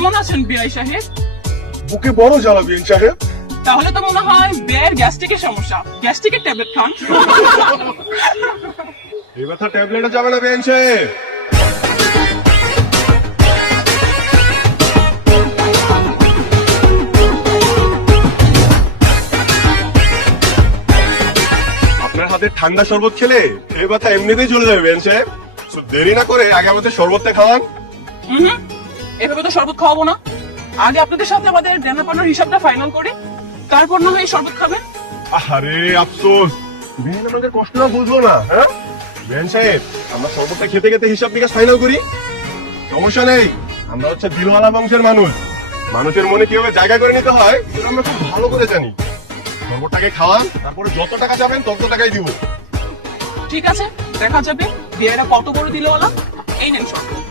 কেমন আছেন বিআই সাহেব? বুকে বড় জ্বালা বিন সাহেব। তাহলে তো মনে হয় বিয়ের গ্যাস্ট্রিকের সমস্যা, গ্যাস্ট্রিকের ট্যাবলেট খান। এই ব্যথা ট্যাবলেটে যাবে না বিন সাহেব। আপনার হাতে ঠান্ডা শরবত খেলে এই ব্যথা এমনিতেই চলে যাবে বিন সাহেব। তো দেরি না করে আগে আমাদের শরবতটা খাওয়ান। এভাবে তো শরবত খাওয়াবো না, আগে আপনাদের সাথে আমাদের ডেনা পানোর হিসাবটা ফাইনাল করি, তারপর না হয় শরবত খাবেন। আরে আফসোস, বিন আমাদের কষ্টটা বুঝলো না। হ্যাঁ বিন সাহেব, আমরা শরবতটা খেতে খেতে হিসাব নিকাশ ফাইনাল করি। সমস্যা নেই, আমরা হচ্ছে দিলওয়ালা বংশের মানুষ। মানুষের মনে কিভাবে জায়গা করে নিতে হয় সেটা আমরা খুব ভালো করে জানি। শরবতটাকে খাওয়ান, তারপরে যত টাকা যাবেন তত টাকাই দিব। ঠিক আছে, দেখা যাবে বিয়েরা কত করে দিল ওলা। এই নেন শরবত।